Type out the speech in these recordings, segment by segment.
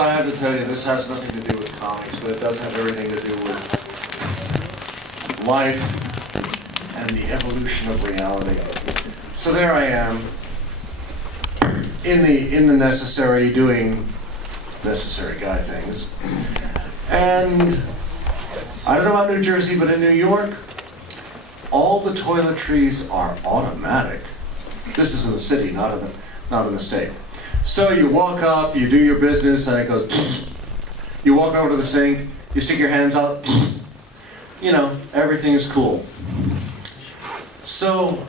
So I have to tell you, this has nothing to do with comics, but it does have everything to do with life and the evolution of reality. So there I am, in the necessary, doing necessary guy things. And I don't know about New Jersey, but in New York, all the toiletries are automatic. This is in the city, not in the state. So you walk up, you do your business, and it goes. You walk over to the sink, you stick your hands out. You know, everything is cool. So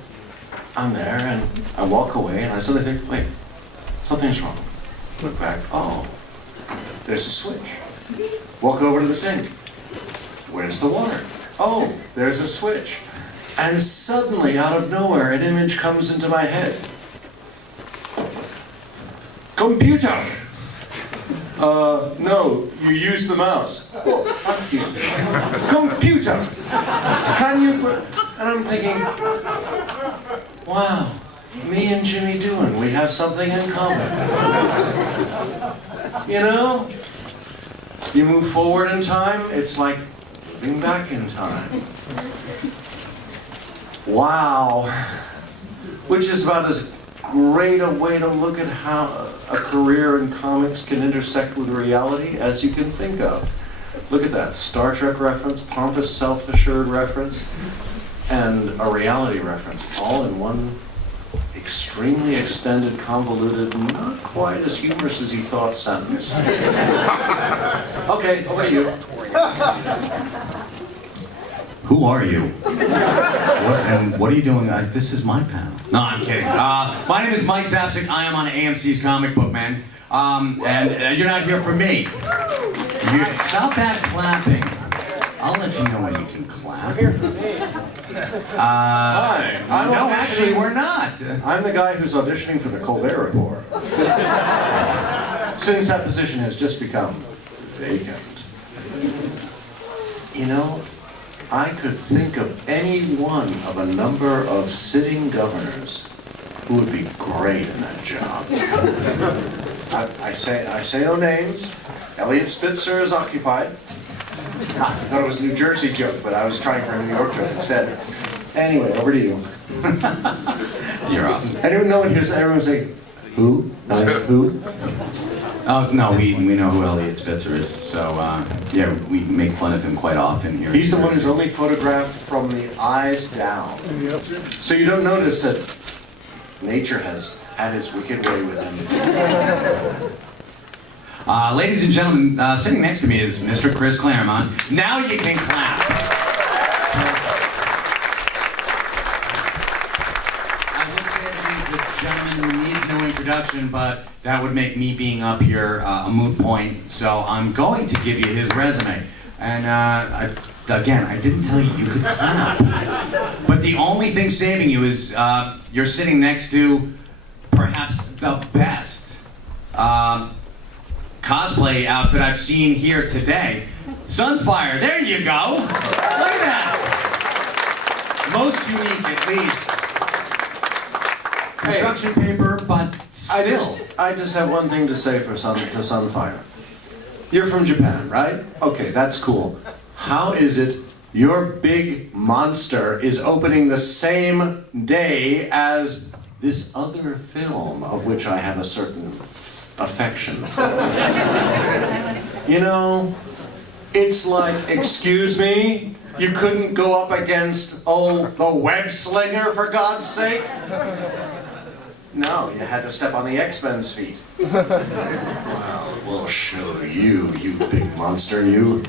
I'm there, and I walk away, and I suddenly think, wait, something's wrong. Look back, oh, there's a switch. Walk over to the sink. Where's the water? Oh, there's a switch. And suddenly, out of nowhere, an image comes into my head. Computer! No, you use the mouse. Oh, fuck you. Computer! Can you put... And I'm thinking, wow, me and Jimmy Doohan, we have something in common. You know? You move forward in time, it's like moving back in time. Wow. Which is about as great a way to look at how a career in comics can intersect with reality as you can think of. Look at that. Star Trek reference, pompous, self-assured reference, and a reality reference, all in one extremely extended, convoluted, not quite as humorous as you thought sentence. Okay, over to you. Who are you? What are you doing? This is my panel. No, I'm kidding. My name is Mike Zapcic. I am on AMC's Comic Book Man. And you're not here for me. Stop that clapping. I'll let you know when you can clap. Hi. No, actually, we're not. I'm the guy who's auditioning for the Colbert Report. Since that position has just become vacant. You know, I could think of any one of a number of sitting governors who would be great in that job. I say no names. Elliot Spitzer is occupied. I thought it was a New Jersey joke, but I was trying for a New York joke instead. Anyway, over to you. You're awesome. Anyone know what everyone's saying? Who? Who? Oh, no, we know who Elliot Spitzer is. So, yeah, we make fun of him quite often here. He's the one who's only photographed from the eyes down. So you don't notice that nature has had his wicked way with him. Ladies and gentlemen, sitting next to me is Mr. Chris Claremont. Now you can clap. I would say that he's a gentleman who needs no introduction, but that would make me being up here a moot point. So I'm going to give you his resume. And again, I didn't tell you could clap. But the only thing saving you is you're sitting next to perhaps the best cosplay outfit I've seen here today. Sunfire, there you go. Look at that. Most unique, at least. Construction paper, but still. I just have one thing to say to Sunfire. You're from Japan, right? Okay, that's cool. How is it your big monster is opening the same day as this other film of which I have a certain affection for? You know, it's like, excuse me, you couldn't go up against, the web slinger, for God's sake? No, you had to step on the X-Men's feet. Well, we'll show you, you big monster, you.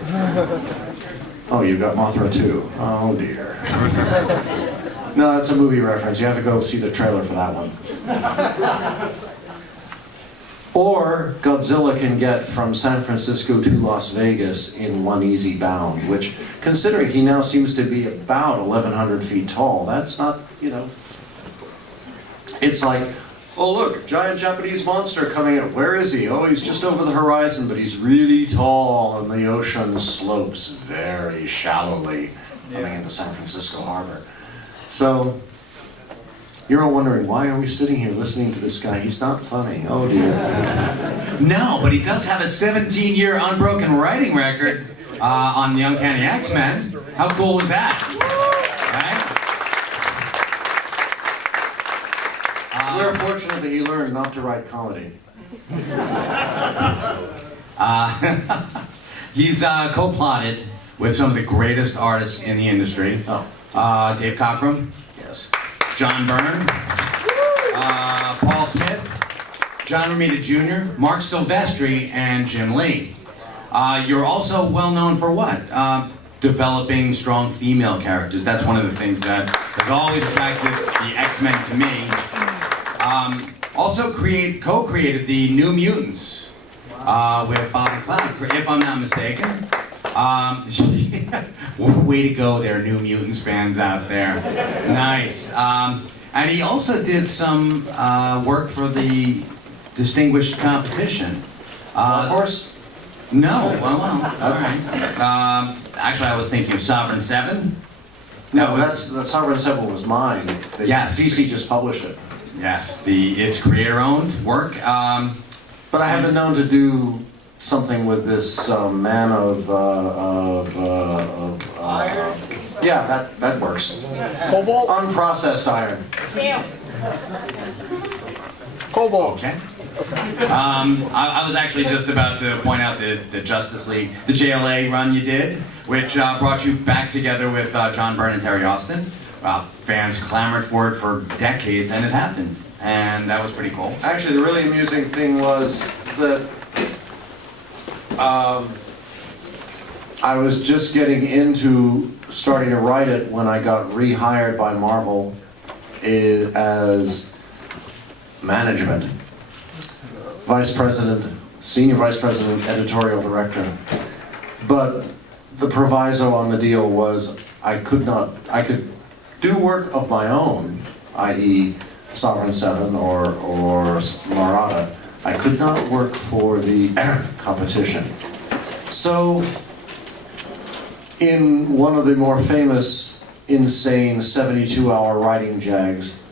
Oh, you got Mothra too. Oh dear. No, that's a movie reference. You have to go see the trailer for that one. Or Godzilla can get from San Francisco to Las Vegas in one easy bound, which, considering he now seems to be about 1,100 feet tall, that's not, you know. It's like, oh look, giant Japanese monster coming in. Where is he? Oh, he's just over the horizon, but he's really tall, and the ocean slopes very shallowly coming into San Francisco Harbor. So, You're all wondering, why are we sitting here listening to this guy? He's not funny. Oh dear. No, but he does have a 17-year unbroken writing record on the Uncanny X-Men. How cool was that? Right? We're fortunate that he learned not to write comedy. He's co-plotted with some of the greatest artists in the industry. Oh. Dave Cockrum. Yes. John Byrne. Paul Smith. John Romita Jr., Mark Silvestri, and Jim Lee. You're also well known for what? Developing strong female characters. That's one of the things that has always attracted the X-Men to me. Also co-created the New Mutants with Bob McLeod, if I'm not mistaken. Way to go there, New Mutants fans out there. Nice. And he also did some work for the Distinguished Competition. Of course. No, well, all right. Actually, I was thinking of Sovereign 7. That Sovereign 7 was mine. Yes. DC just published it. Yes, it's creator-owned work. But I have been known to do something with this man of Iron? yeah, that works. Cobalt? Unprocessed iron. Damn. Cobalt. Okay. I was actually just about to point out the Justice League, the JLA run you did, which brought you back together with John Byrne and Terry Austin. Fans clamored for it for decades, and it happened. And that was pretty cool. Actually, the really amusing thing was that I was just getting into starting to write it when I got rehired by Marvel as management. Vice President, Senior Vice President, Editorial Director. But the proviso on the deal was I could do work of my own, i.e. Sovereign 7 or Marauder. I could not work for the competition. So, in one of the more famous, insane 72-hour writing jags,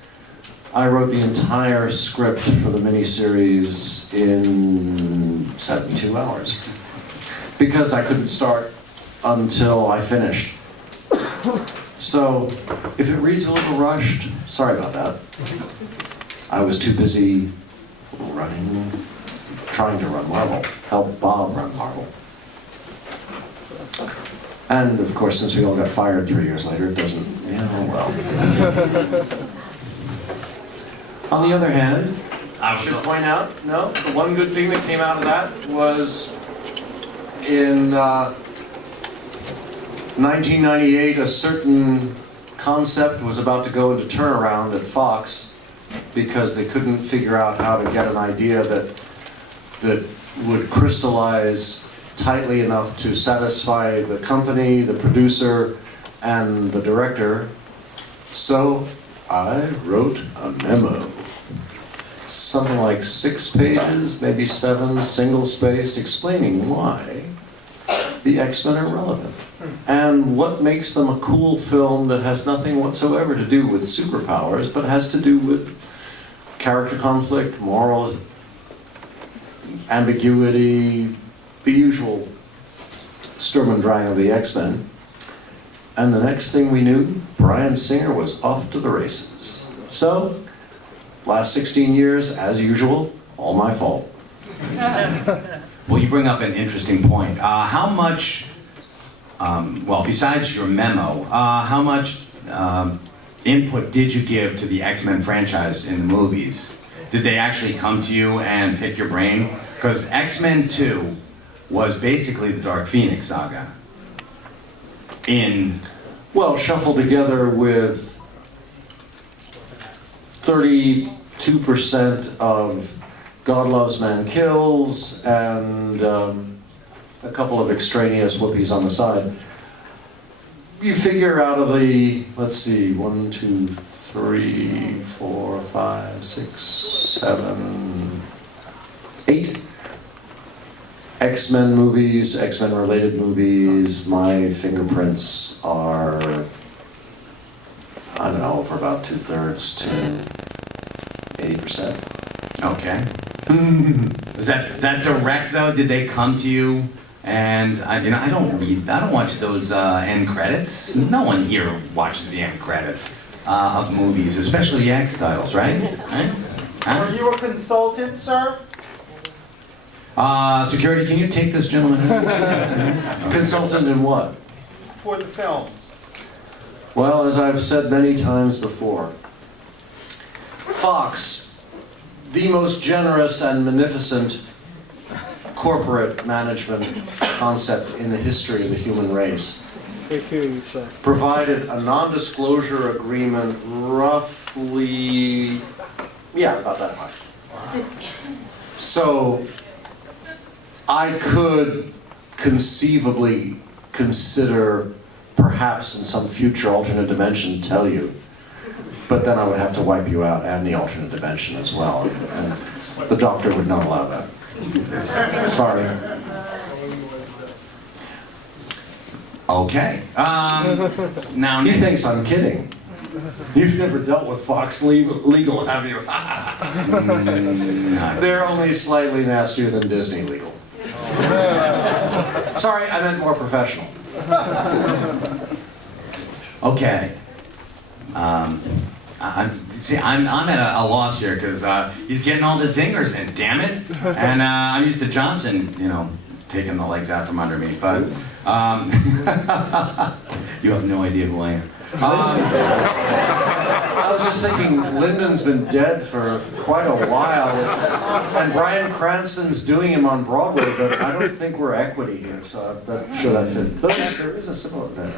I wrote the entire script for the miniseries in 72 hours. Because I couldn't start until I finished. So, if it reads a little rushed, sorry about that. I was too busy trying to run Marvel, help Bob run Marvel. And of course, since we all got fired 3 years later, it doesn't, well. On the other hand, I should point out, the one good thing that came out of that was in 1998, a certain concept was about to go into turnaround at Fox because they couldn't figure out how to get an idea that would crystallize tightly enough to satisfy the company, the producer, and the director. So I wrote a memo. Something like 6 pages, maybe 7, single-spaced, explaining why the X-Men are relevant. And what makes them a cool film that has nothing whatsoever to do with superpowers, but has to do with character conflict, moral ambiguity, the usual Sturm und Drang of the X-Men. And the next thing we knew, Bryan Singer was off to the races. So, last 16 years, as usual, all my fault. Well, you bring up an interesting point. How much, besides your memo, how much input did you give to the X-Men franchise in the movies? Did they actually come to you and pick your brain? Because X-Men 2 was basically the Dark Phoenix saga. Well, shuffled together with 32% of God Loves, Man Kills, and a couple of extraneous whoopies on the side. You figure out of the, let's see, 1, 2, 3, 4, 5, 6, 7, 8 X-Men movies, X-Men related movies, my fingerprints are, I don't know, for about 2/3 to 80%. Okay. Was that direct though? Did they come to you? And I don't watch those end credits. No one here watches the end credits of movies, especially the X titles, right? Huh? Are you a consultant, sir? Security, can you take this gentleman? Consultant in what? For the films. Well, as I've said many times before, Fox, the most generous and magnificent corporate management concept in the history of the human race, Take care of yourself. provided a non-disclosure agreement roughly, about that high. So I could conceivably consider, perhaps in some future alternate dimension, tell you, but then I would have to wipe you out and the alternate dimension as well, and the doctor would not allow that. Sorry. Okay. Now He thinks I'm kidding. You've never dealt with Fox legal, have you? They're only slightly nastier than Disney legal. Sorry, I meant more professional. Okay. I'm at a loss here because he's getting all the zingers in, damn it. And I'm used to Johnson, taking the legs out from under me. But you have no idea who I am. I was just thinking, Lyndon's been dead for quite a while, and Bryan Cranston's doing him on Broadway, but I don't think we're equity here, so I'm not sure that fits. But there is a similar thing.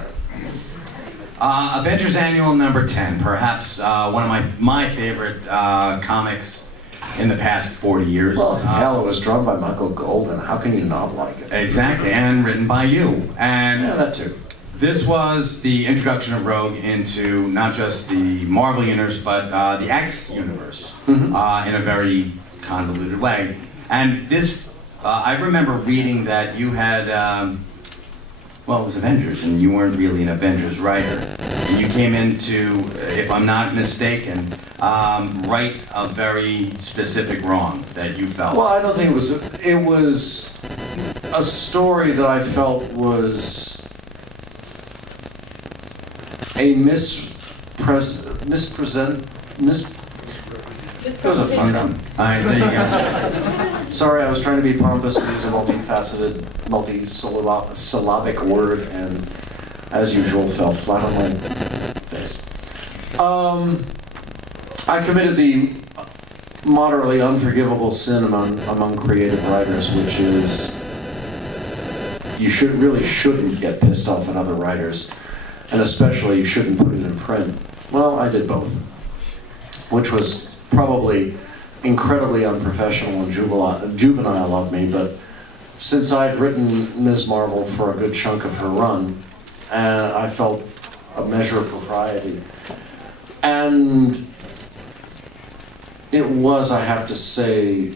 Avengers Annual number 10, perhaps one of my favorite comics in the past 40 years. Well, hell, it was drawn by Michael Golden. How can you not like it? Exactly, and written by you. And Yeah, that too. this was the introduction of Rogue into not just the Marvel universe, but the X universe in a very convoluted way. And this, I remember reading that you had, well, it was Avengers, and you weren't really an Avengers writer. And you came into, if I'm not mistaken, right a very specific wrong that you felt. Well, I don't think it was. It was a story that I felt was a mispresent. It was a fuck up. All right, there you go. Sorry, I was trying to be pompous and use a multifaceted, multi-syllabic word, and as usual, fell flat on my face. I committed the moderately unforgivable sin among creative writers, which is you really shouldn't get pissed off at other writers, and especially you shouldn't put it in print. Well, I did both, which was probably incredibly unprofessional and juvenile of me, but since I'd written Ms. Marvel for a good chunk of her run, I felt a measure of propriety. And it was, I have to say,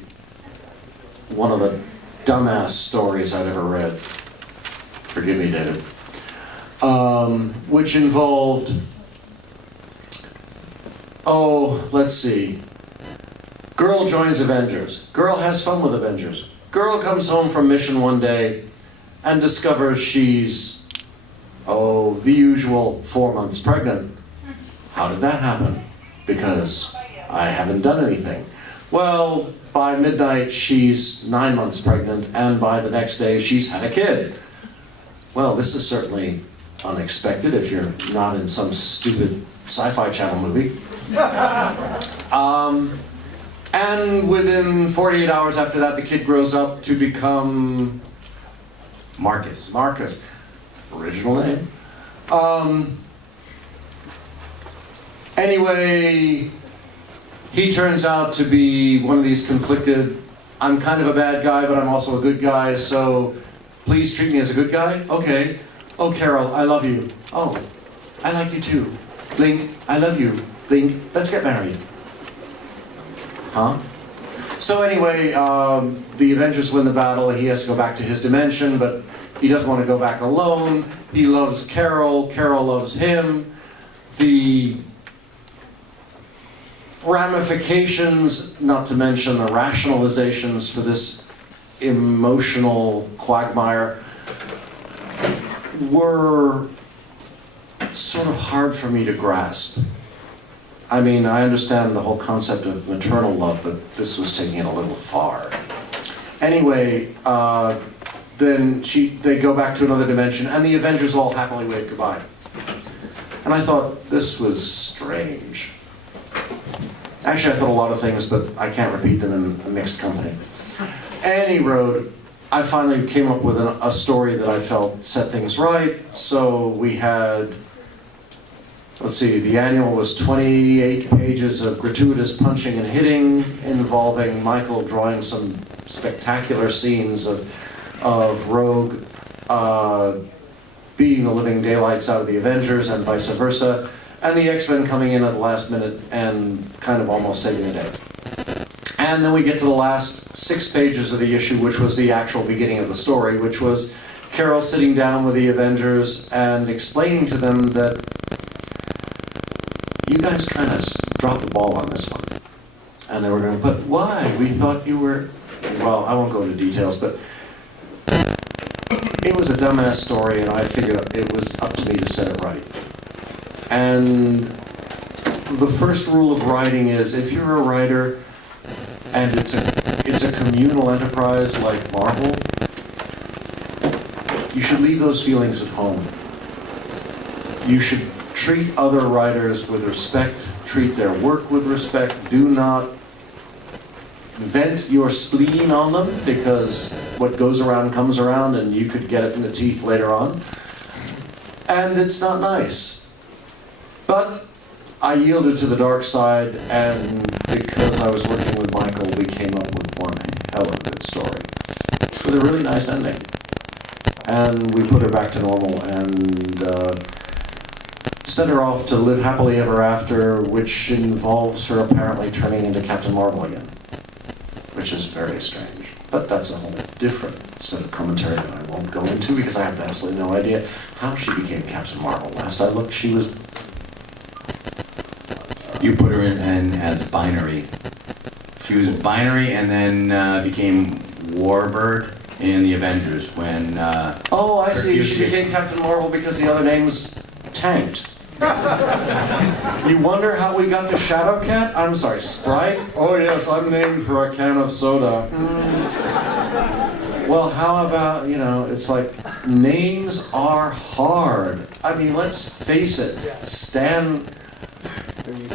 one of the dumbass stories I'd ever read. Forgive me, David. Which involved, let's see. Girl joins Avengers. Girl has fun with Avengers. Girl comes home from mission one day and discovers she's, the usual 4 months pregnant. How did that happen? Because I haven't done anything. Well, by midnight she's 9 months pregnant, and by the next day she's had a kid. Well, this is certainly unexpected if you're not in some stupid sci-fi channel movie. And within 48 hours after that, the kid grows up to become Marcus. Original name. Anyway, he turns out to be one of these conflicted, I'm kind of a bad guy, but I'm also a good guy, so please treat me as a good guy? Okay. Oh, Carol, I love you. Oh, I like you too. Blink, I love you. Blink, let's get married. Huh? So anyway, the Avengers win the battle. He has to go back to his dimension, but he doesn't want to go back alone. He loves Carol. Carol loves him. The ramifications, not to mention the rationalizations for this emotional quagmire, were sort of hard for me to grasp. I mean, I understand the whole concept of maternal love, but this was taking it a little far. Anyway, then they go back to another dimension, and the Avengers all happily wave goodbye. And I thought, this was strange. Actually, I thought a lot of things, but I can't repeat them in a mixed company. Any road, I finally came up with a story that I felt set things right. So we had, let's see, the annual was 28 pages of gratuitous punching and hitting, involving Michael drawing some spectacular scenes of Rogue beating the living daylights out of the Avengers and vice versa, and the X-Men coming in at the last minute and kind of almost saving the day. And then we get to the last 6 pages of the issue, which was the actual beginning of the story, which was Carol sitting down with the Avengers and explaining to them that you guys kind of dropped the ball on this one. And they were going, but why? We thought you were... Well, I won't go into details, but it was a dumbass story, and I figured it was up to me to set it right. And the first rule of writing is, if you're a writer and it's a communal enterprise like Marvel, you should leave those feelings at home. You should treat other writers with respect, treat their work with respect. Do not vent your spleen on them, because what goes around comes around and you could get it in the teeth later on. And it's not nice. But I yielded to the dark side, and because I was working with Michael, we came up with one hell of a good story with a really nice ending. And we put her back to normal and sent her off to live happily ever after, which involves her apparently turning into Captain Marvel again, which is very strange. But that's a whole different set of commentary that I won't go into, because I have absolutely no idea how she became Captain Marvel. Last I looked, she was... You put her in as binary. She was binary and then became Warbird in the Avengers when... Oh, I see. She became Captain Marvel because the other names tanked. You wonder how we got to Shadowcat? I'm sorry, Sprite? Oh yes, I'm named for a can of soda. Well, how about, it's like, names are hard. I mean, let's face it, Stan,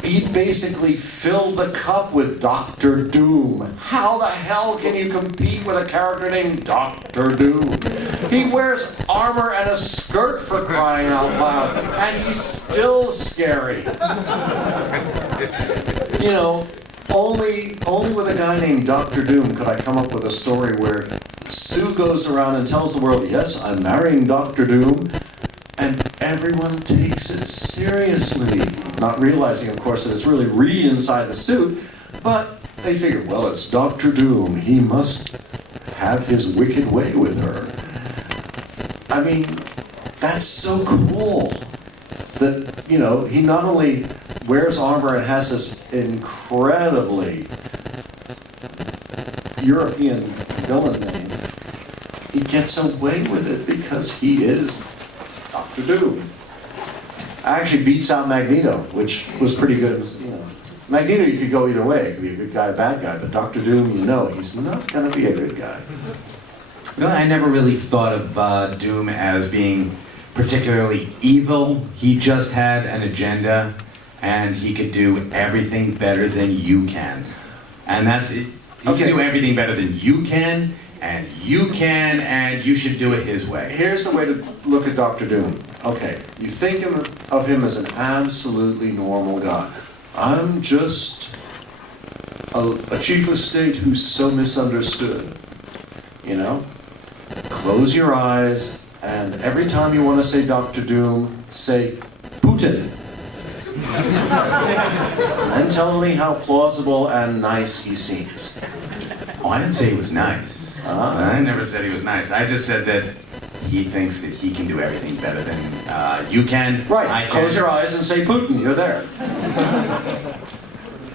he basically filled the cup with Dr. Doom. How the hell can you compete with a character named Dr. Doom? He wears armor and a skirt, for crying out loud, and he's still scary. Only with a guy named Dr. Doom could I come up with a story where Sue goes around and tells the world, yes, I'm marrying Dr. Doom, and everyone takes it seriously. Not realizing, of course, that it's really Reed inside the suit, but they figure, well, it's Dr. Doom. He must have his wicked way with her. I mean, that's so cool that, he not only wears armor and has this incredibly European villain name, he gets away with it because he is Dr. Doom. Actually beats out Magneto, which was pretty good. Magneto, you could go either way. It could be a good guy, a bad guy. But Dr. Doom, he's not going to be a good guy. Well, I never really thought of Doom as being particularly evil. He just had an agenda, and he could do everything better than you can. And that's it. He can do everything better than you can, and you should do it his way. Here's the way to look at Dr. Doom. Okay, you think of him as an absolutely normal guy. I'm just a chief of state who's so misunderstood. Close your eyes, and every time you want to say Dr. Doom, say Putin. And tell me how plausible and nice he seems. Oh, I didn't say he was nice. I never said he was nice. I just said that he thinks that he can do everything better than you can. Right. I can. Close your eyes and say Putin. You're there.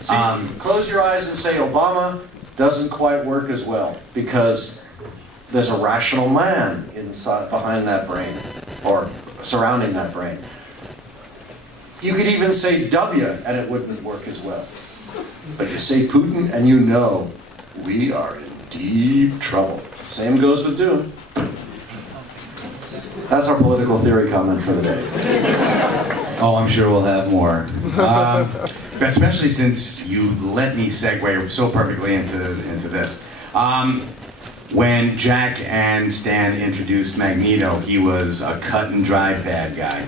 See, close your eyes and say Obama doesn't quite work as well because there's a rational man inside, behind that brain, or surrounding that brain. You could even say W and it wouldn't work as well. But you say Putin and you know we are in deep trouble. Same goes with Doom. That's our political theory comment for the day. Oh, I'm sure we'll have more. Especially since you let me segue so perfectly into this. When Jack and Stan introduced Magneto, he was a cut and dry bad guy.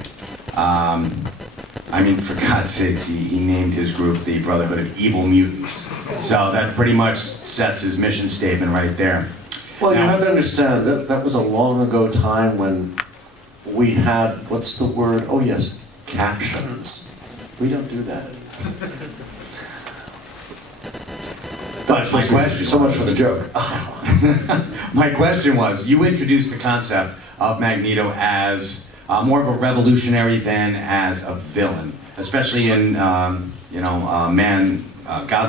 I mean, for God's sakes, he named his group the Brotherhood of Evil Mutants. So that pretty much sets his mission statement right there. Well, now, you have to understand that that was a long ago time when we had, what's the word? Oh yes, captions. We don't do that. But my question, so much for the joke. My question was, you introduced the concept of Magneto as more of a revolutionary than as a villain, especially in God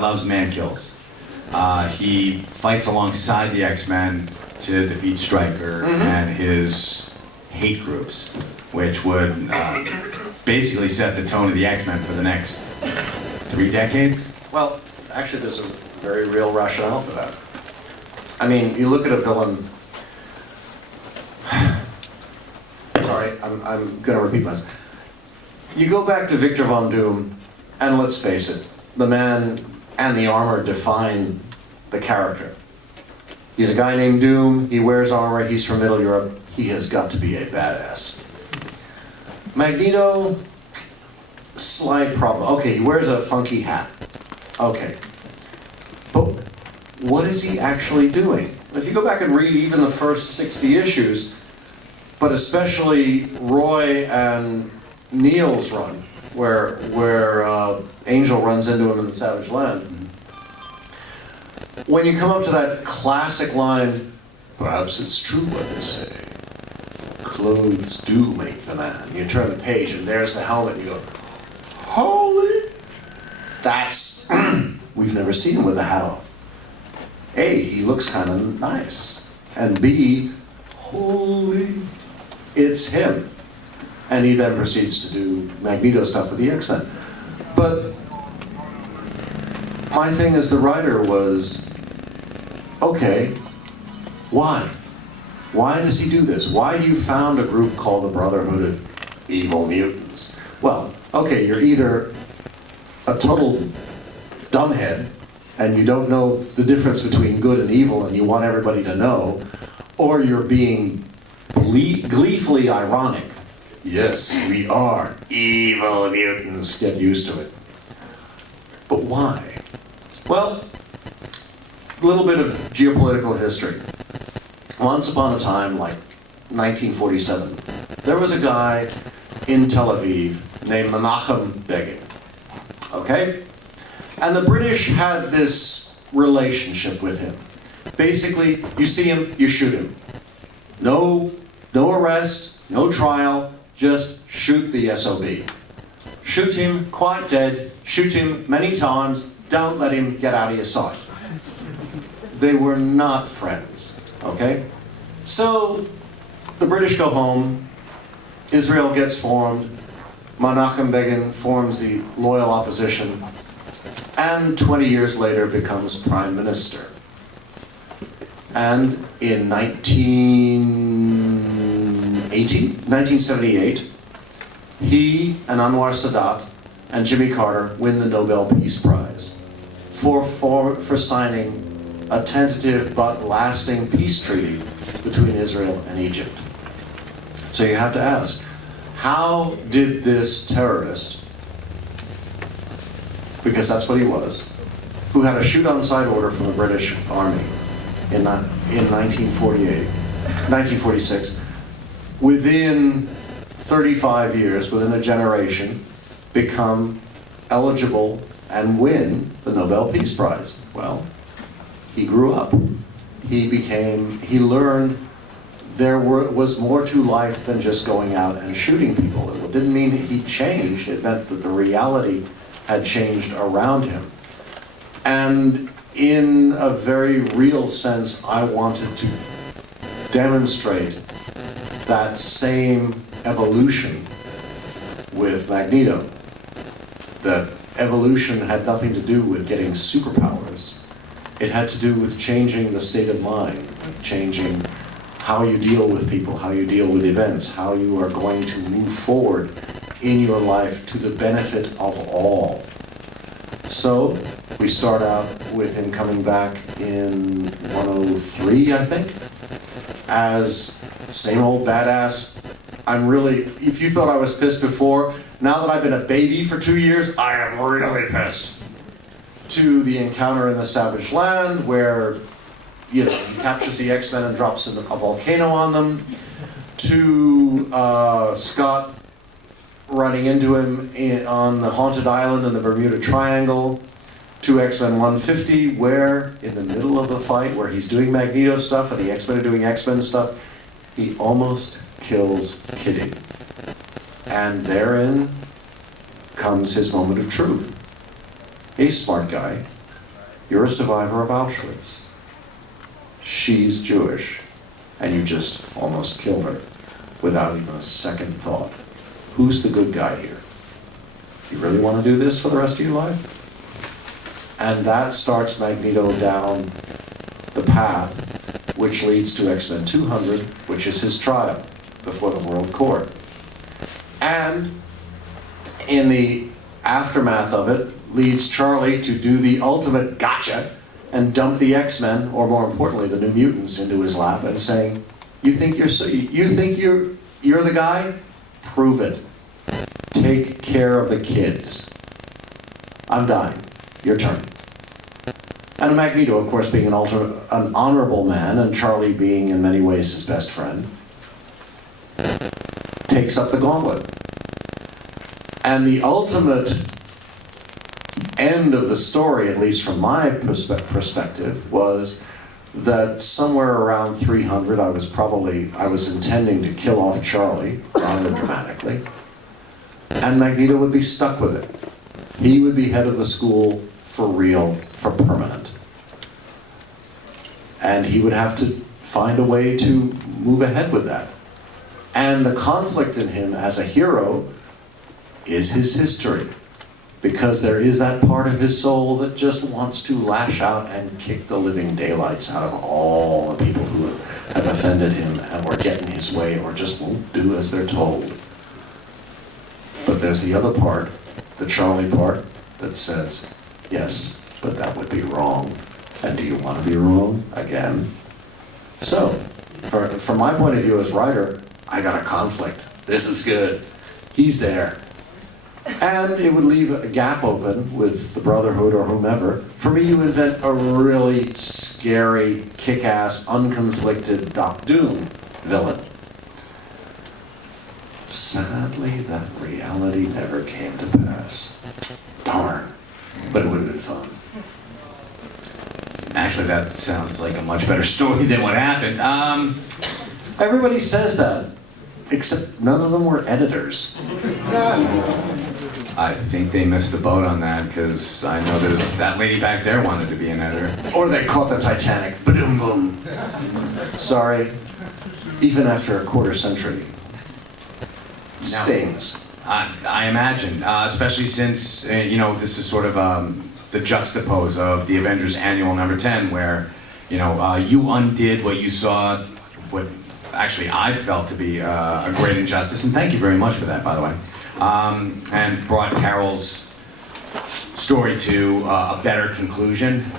Loves, Man Kills. He fights alongside the X-Men to defeat Stryker and his hate groups, which would basically set the tone of the X-Men for the next 3 decades. Well, actually, there's a very real rationale for that. I mean, you look at a villain. Sorry, I'm going to repeat myself. You go back to Victor Von Doom, and let's face it, the man and the armor define the character. He's a guy named Doom, he wears armor, he's from Middle Europe, he has got to be a badass. Magneto, slight problem. Okay, he wears a funky hat. Okay. But what is he actually doing? If you go back and read even the first 60 issues, but especially Roy and Neil's run, where Angel runs into him in the Savage Land. When you come up to that classic line, perhaps it's true what they say, clothes do make the man. You turn the page and there's the helmet and you go, holy! That's, we've never seen him with the hat off. A, he looks kind of nice. And B, holy, it's him. And he then proceeds to do Magneto stuff with the X-Men. But my thing as the writer was, okay, why? Why does he do this? Why do you found a group called the Brotherhood of Evil Mutants? Well, okay, you're either a total dumbhead and you don't know the difference between good and evil and you want everybody to know, or you're being gleefully ironic. Yes, we are evil mutants. Get used to it. But why? Well, a little bit of geopolitical history. Once upon a time, like 1947, there was a guy in Tel Aviv named Menachem Begin. Okay? And the British had this relationship with him. Basically, you see him, you shoot him. No arrest, no trial, just shoot the SOB. Shoot him quite dead, shoot him many times, don't let him get out of your sight. They were not friends, okay? So, the British go home, Israel gets formed, Menachem Begin forms the loyal opposition, and 20 years later becomes Prime Minister. And in 1978, he and Anwar Sadat and Jimmy Carter win the Nobel Peace Prize for signing a tentative but lasting peace treaty between Israel and Egypt. So you have to ask, how did this terrorist, because that's what he was, who had a shoot-on-sight order from the British Army in 1946, within 35 years, within a generation, become eligible and win the Nobel Peace Prize? Well, he grew up. He learned there was more to life than just going out and shooting people. It didn't mean he changed. It meant that the reality had changed around him. And in a very real sense, I wanted to demonstrate that same evolution with Magneto. That evolution had nothing to do with getting superpowers. It had to do with changing the state of mind, changing how you deal with people, how you deal with events, how you are going to move forward in your life to the benefit of all. So we start out with him coming back in 103, I think, as same old badass. I'm really, if you thought I was pissed before, now that I've been a baby for 2 years, I am really pissed. To the encounter in the Savage Land, where, you know, he captures the X-Men and drops a volcano on them. To Scott running into him on the haunted island in the Bermuda Triangle. To X-Men 150, where in the middle of the fight, where he's doing Magneto stuff and the X-Men are doing X-Men stuff, he almost kills Kitty. And therein comes his moment of truth. Hey, smart guy, you're a survivor of Auschwitz. She's Jewish, and you just almost killed her without even a second thought. Who's the good guy here? You really want to do this for the rest of your life? And that starts Magneto down the path which leads to X-Men 200, which is his trial before the World Court. And in the aftermath of it, leads Charlie to do the ultimate gotcha and dump the X-Men, or more importantly, the New Mutants, into his lap and saying, "You think you're the guy? Prove it. Take care of the kids. I'm dying. Your turn." And Magneto, of course, being an honorable man, and Charlie being in many ways his best friend, takes up the gauntlet. And the ultimate end of the story, at least from my perspective, was that somewhere around 300, I was intending to kill off Charlie rather dramatically, and Magneto would be stuck with it. He would be head of the school for real, for permanent. And he would have to find a way to move ahead with that. And the conflict in him as a hero is his history. Because there is that part of his soul that just wants to lash out and kick the living daylights out of all the people who have offended him and or get in his way or just won't do as they're told. But there's the other part, the Charlie part, that says, yes, but that would be wrong. And do you want to be wrong again? So, from my point of view as writer, I got a conflict. This is good. He's there. And it would leave a gap open with the Brotherhood or whomever for me to invent a really scary, kick-ass, unconflicted Doc Doom villain. Sadly, that reality never came to pass. Darn. But it would have been fun. Actually, that sounds like a much better story than what happened. Everybody says that, except none of them were editors. I think they missed the boat on that, because I know that lady back there wanted to be an editor. Or they caught the Titanic. Ba-doom boom. Sorry. Even after a quarter century. It stings. I imagine, especially since, this is sort of the juxtapose of the Avengers Annual number 10, where, you undid what you saw, what actually I felt to be a great injustice, and thank you very much for that, by the way, and brought Carol's story to a better conclusion.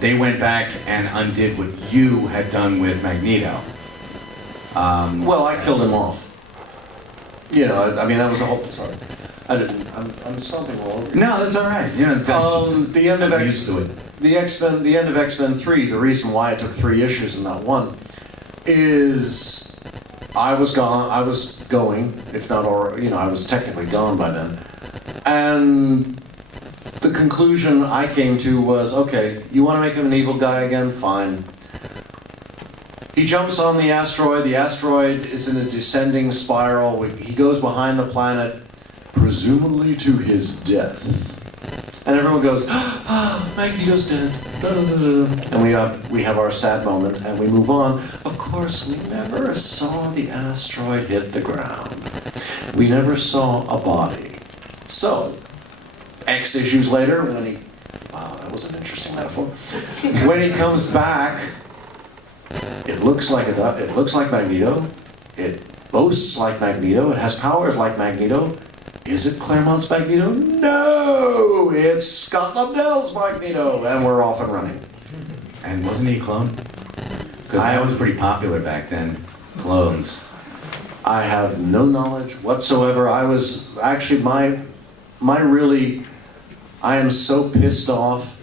They went back and undid what you had done with Magneto. Well, I killed him off. That was the whole. Sorry, I'm stomping all over you. No, that's all right. The end of I'm used to it. the end of X-Men 3. The reason why it took 3 issues and not 1 is I was gone. I was going, if not, I was technically gone by then, and the conclusion I came to was, okay, you want to make him an evil guy again? Fine. He jumps on the asteroid is in a descending spiral, he goes behind the planet, presumably to his death. And everyone goes, "Ah, Magneto's dead." And we have our sad moment, and we move on. Of course, we never saw the asteroid hit the ground. We never saw a body. So, X issues later, when he, wow, that was an interesting metaphor. When he comes back, it looks like Magneto. It boasts like Magneto. It has powers like Magneto. Is it Claremont's Magneto? No! It's Scott Lobdell's Magneto! And we're off and running. And wasn't he a clone? Because that was pretty popular back then. Clones. I have no knowledge whatsoever. I was actually I am so pissed off.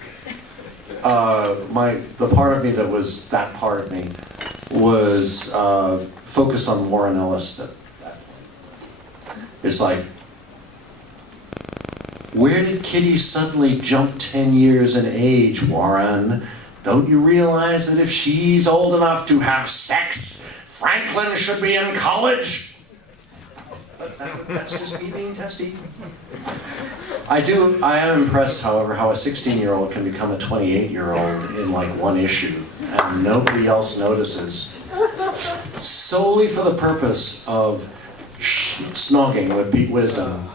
The part of me that was that part of me was focused on Warren Ellis. It's like, where did Kitty suddenly jump 10 years in age, Warren? Don't you realize that if she's old enough to have sex, Franklin should be in college? But that's just me being testy. I am impressed, however, how a 16-year-old can become a 28-year-old in like one issue, and nobody else notices. Solely for the purpose of snogging with Pete Wisdom.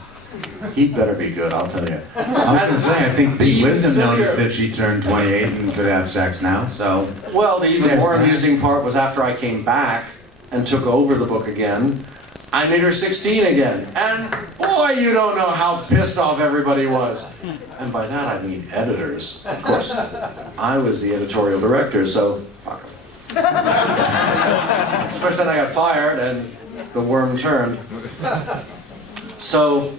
He'd better be good, I'll tell you. I was going to say, I think Pete Even Wisdom sillier. noticed that she turned 28 and could have sex now, so... Well, the even There's more that. amusing part was after I came back and took over the book again, I made her 16 again. And boy, you don't know how pissed off everybody was. And by that I mean editors. Of course, I was the editorial director, so fuck 'em. Of course, then I got fired and the worm turned. So,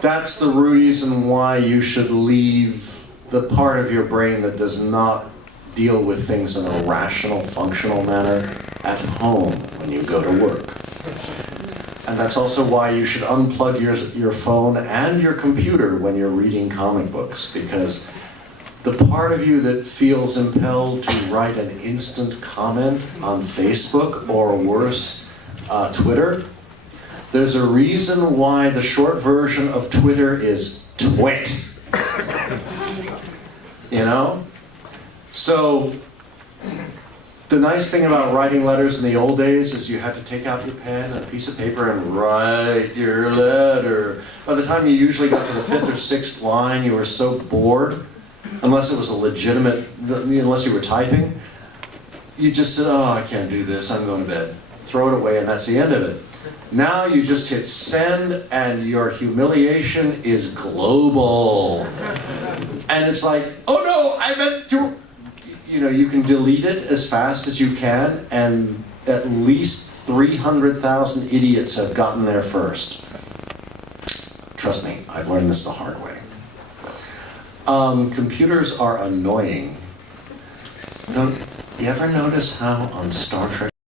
that's the reason why you should leave the part of your brain that does not deal with things in a rational, functional manner at home when you go to work. And that's also why you should unplug your phone and your computer when you're reading comic books, because the part of you that feels impelled to write an instant comment on Facebook or worse, Twitter, there's a reason why the short version of Twitter is twit. You know? So, the nice thing about writing letters in the old days is you had to take out your pen and a piece of paper and write your letter. By the time you usually got to the 5th or 6th line, you were so bored, unless it was a legitimate, unless you were typing, you just said, oh, I can't do this, I'm going to bed. Throw it away and that's the end of it. Now you just hit send and your humiliation is global. And it's like, oh no, I meant to... You know, you can delete it as fast as you can, and at least 300,000 idiots have gotten there first. Trust me, I've learned this the hard way. Computers are annoying. Don't you ever notice how on Star Trek